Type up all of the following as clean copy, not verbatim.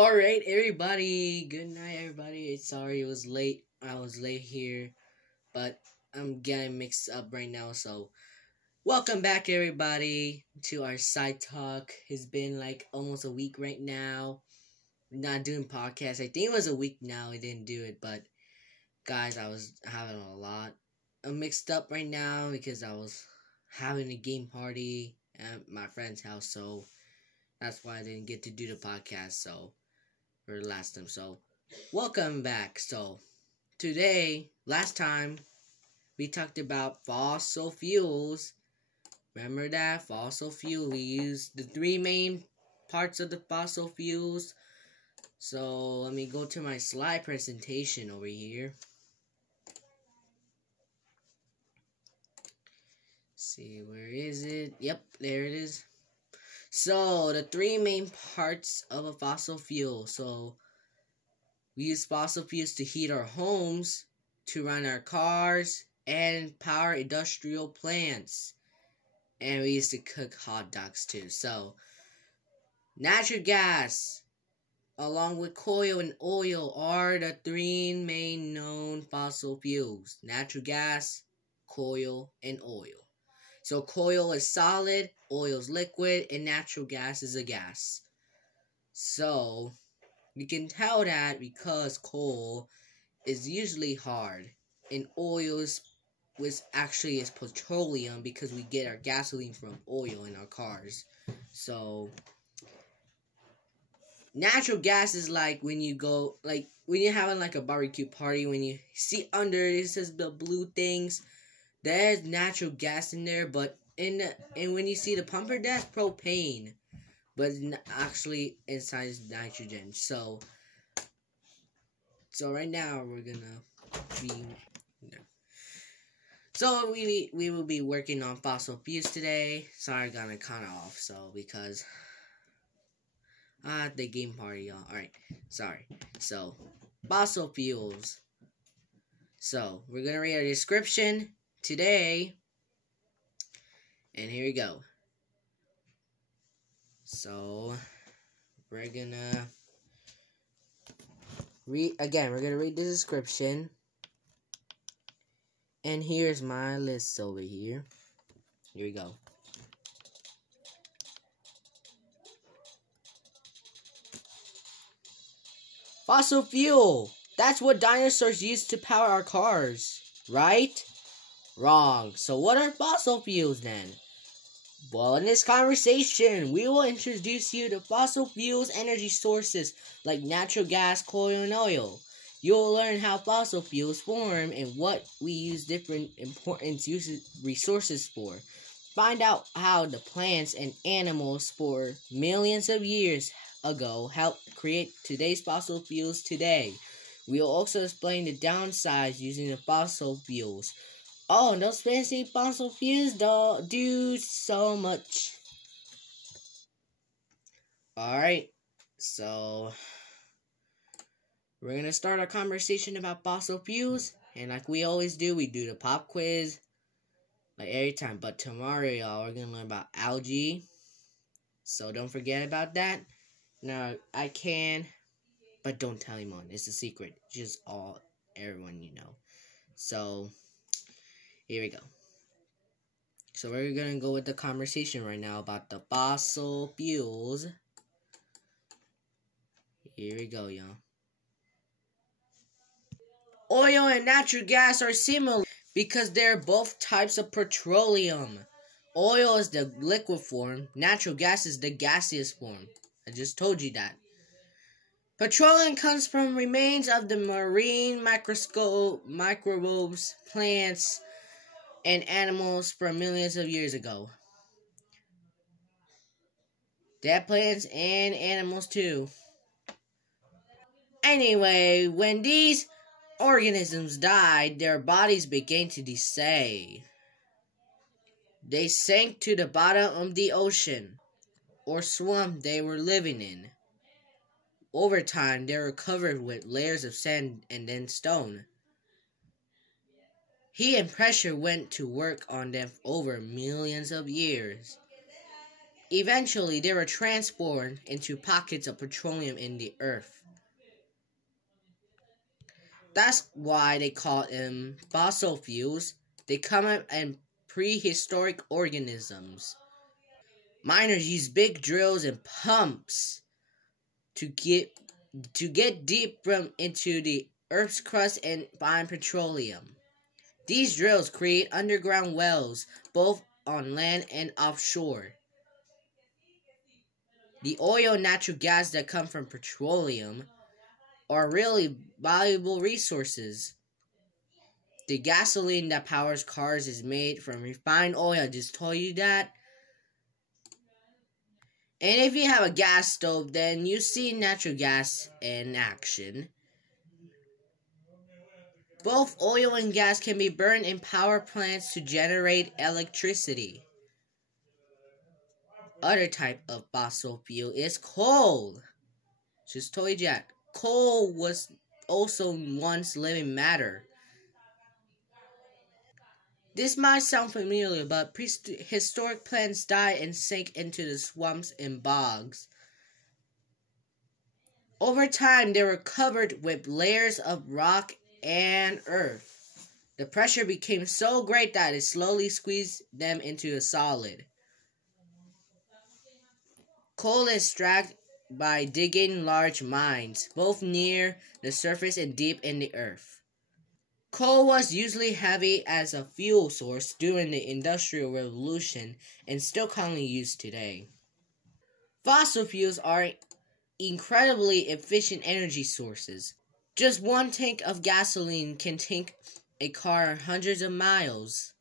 Alright, everybody. Good night, everybody. Sorry it was late. I was late here, but I'm getting mixed up right now. So, welcome back, everybody, to our Sci-Tok. It's been like almost a week right now. Not doing podcasts. I think it was a week now. I didn't do it, but guys, I was having a lot. I'm mixed up right now because I was having a game party at my friend's house, so that's why I didn't get to do the podcast. So. For the last time. So, welcome back. So, today, last time, we talked about fossil fuels. Remember that? Fossil fuel. We used the three main parts of the fossil fuels. So, let me go to my slide presentation over here. See, where is it? Yep, there it is. So, the three main parts of a fossil fuel. So, we use fossil fuels to heat our homes, to run our cars, and power industrial plants. And we used to cook hot dogs too. So, natural gas, along with coal and oil, are the three main known fossil fuels. Natural gas, coal, and oil. So coal is solid, oil is liquid, and natural gas is a gas. So, you can tell that because coal is usually hard, and oil is petroleum because we get our gasoline from oil in our cars. So, natural gas is like when you go, like when you're having like a barbecue party, when you see under it says the blue things. There's natural gas in there, but and when you see the pumper, that's propane, but actually inside is nitrogen. So right now we're gonna be, so we will be working on fossil fuels today. Sorry, I got it kind of off. So because the game party, y'all. All right, sorry. So fossil fuels. So we're gonna read a description today, and here we go. So we're gonna read the description, and here's my list over here. Here we go. Fossil fuel, that's what dinosaurs used to power our cars, right? Wrong. So what are fossil fuels then? Well, in this conversation, we will introduce you to fossil fuels energy sources like natural gas, coal, and oil. You'll learn how fossil fuels form and what we use different important resources for. Find out how the plants and animals for millions of years ago helped create today's fossil fuels today. We'll also explain the downsides using the fossil fuels. Oh, those fancy fossil fuels don't do so much. Alright, so we're going to start our conversation about fossil fuels. And like we always do, we do the pop quiz like every time. But tomorrow, y'all, we're going to learn about algae. So don't forget about that. Now, I can, but don't tell anyone. It's a secret. Just everyone you know. So here we go. So we're going to go with the conversation right now about the fossil fuels. Here we go, y'all. Oil and natural gas are similar because they're both types of petroleum. Oil is the liquid form. Natural gas is the gaseous form. I just told you that. Petroleum comes from remains of the marine microbes, plants, and animals from millions of years ago. That plants and animals too. Anyway, when these organisms died, their bodies began to decay. They sank to the bottom of the ocean or swamp they were living in. Over time, they were covered with layers of sand and then stone. Heat and pressure went to work on them over millions of years. Eventually, they were transformed into pockets of petroleum in the earth. That's why they call them fossil fuels. They come up in prehistoric organisms. Miners use big drills and pumps to get deep into the Earth's crust and find petroleum. These drills create underground wells, both on land and offshore. The oil and natural gas that come from petroleum are really valuable resources. The gasoline that powers cars is made from refined oil. I just told you that. And if you have a gas stove, then you see natural gas in action. Both oil and gas can be burned in power plants to generate electricity. Other type of fossil fuel is coal. Just told you Jack. Coal was also once living matter. This might sound familiar, but prehistoric plants died and sank into the swamps and bogs. Over time, they were covered with layers of rock and earth. The pressure became so great that it slowly squeezed them into a solid. Coal is extracted by digging large mines, both near the surface and deep in the earth. Coal was usually heavy as a fuel source during the Industrial Revolution and still commonly used today. Fossil fuels are incredibly efficient energy sources. Just one tank of gasoline can take a car hundreds of miles.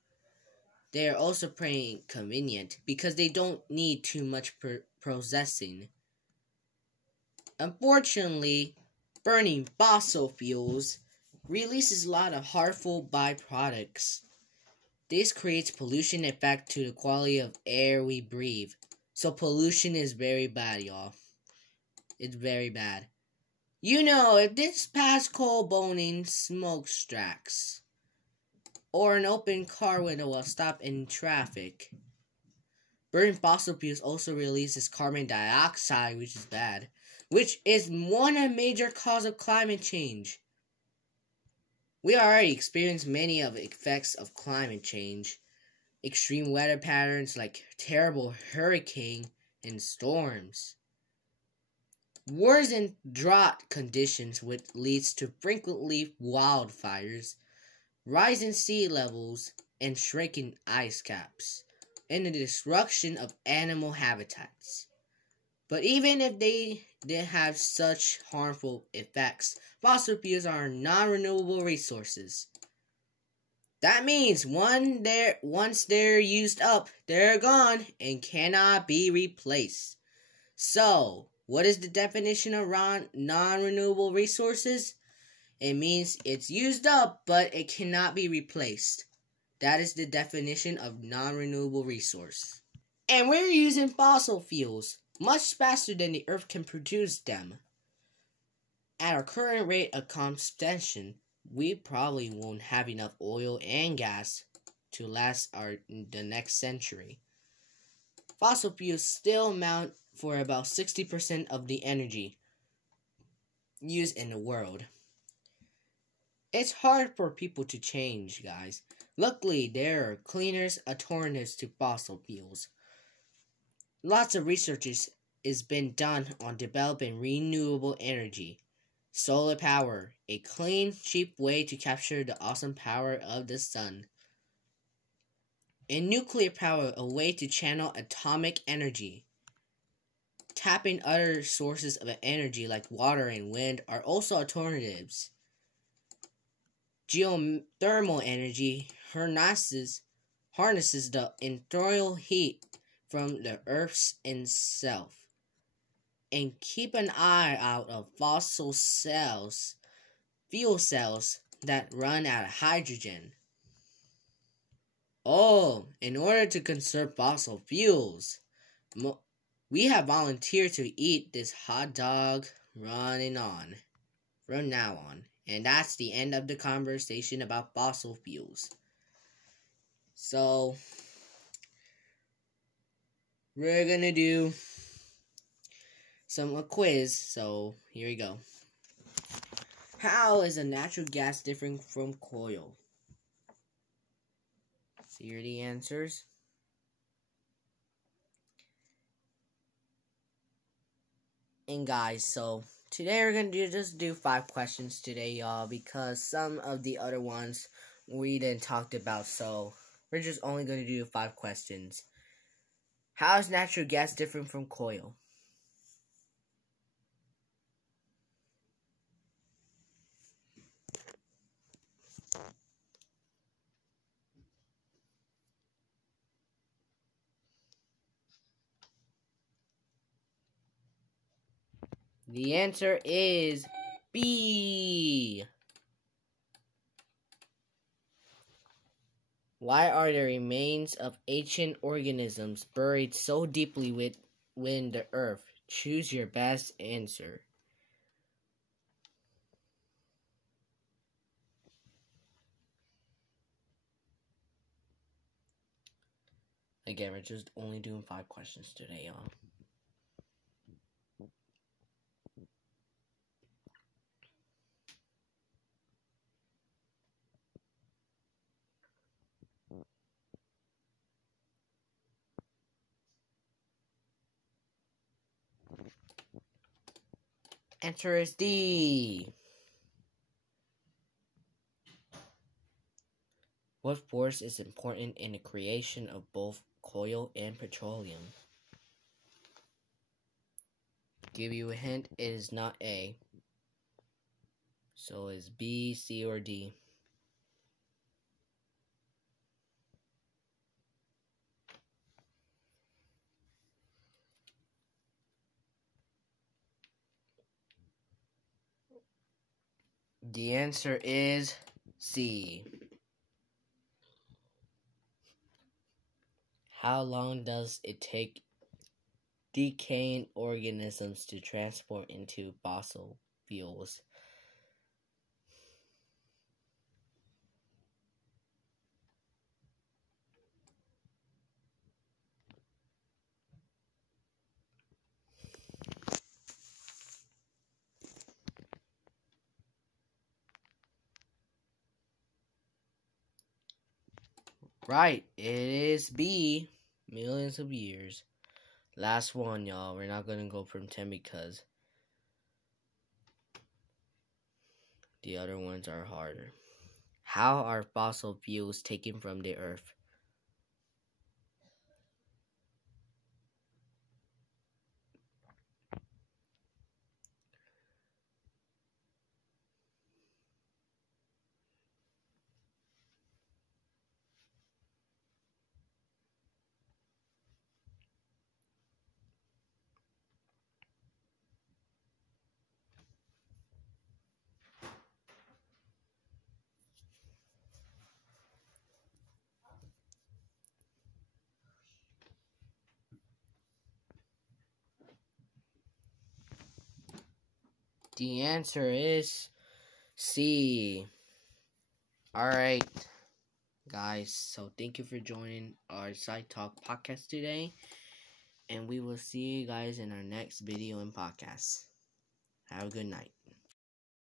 They are also pretty convenient because they don't need too much processing. Unfortunately, burning fossil fuels releases a lot of harmful byproducts. This creates pollution effect to the quality of air we breathe. So pollution is very bad, y'all. It's very bad. You know, if this past coal burning smokestacks or an open car window while stopped in traffic. Burning fossil fuels also releases carbon dioxide, which is bad, which is one of the major cause of climate change. We already experienced many of the effects of climate change. Extreme weather patterns like terrible hurricane and storms. Wars and drought conditions which leads to frequently wildfires, rising sea levels, and shrinking ice caps, and the destruction of animal habitats. But even if they did have such harmful effects, fossil fuels are non-renewable resources. That means once they're used up, they're gone and cannot be replaced. So, what is the definition of non-renewable resources? It means it's used up, but it cannot be replaced. That is the definition of non-renewable resource. And we're using fossil fuels much faster than the Earth can produce them. At our current rate of consumption, we probably won't have enough oil and gas to last the next century. Fossil fuels still amount for about 60% of the energy used in the world. It's hard for people to change, guys. Luckily, there are cleaner alternatives to fossil fuels. Lots of research is been done on developing renewable energy. Solar power, a clean, cheap way to capture the awesome power of the sun. And nuclear power, a way to channel atomic energy. Tapping other sources of energy like water and wind are also alternatives. Geothermal energy harnesses the internal heat from the Earth's itself. And keep an eye out of fossil fuel cells that run out of hydrogen. Oh, in order to conserve fossil fuels, we have volunteered to eat this hot dog from now on. And that's the end of the conversation about fossil fuels. So, we're gonna do a quiz. So here we go. How is a natural gas different from coal? So here are the answers. And guys, so today we're gonna just do 5 questions today, y'all, because some of the other ones we didn't talk about. So we're just only gonna do 5 questions. How is natural gas different from coal? The answer is B. Why are the remains of ancient organisms buried so deeply within the earth? Choose your best answer. Again, we're just only doing 5 questions today, y'all. Answer is D. What force is important in the creation of both coal and petroleum? Give you a hint, it is not A. So it's B, C, or D. The answer is C. How long does it take decaying organisms to transport into fossil fuels? Right, it is B. Millions of years. Last one, y'all. We're not gonna go from 10 because the other ones are harder. How are fossil fuels taken from the earth? The answer is C. Alright, guys. So thank you for joining our Sci-Tok Podcast today. And we will see you guys in our next video and podcast. Have a good night.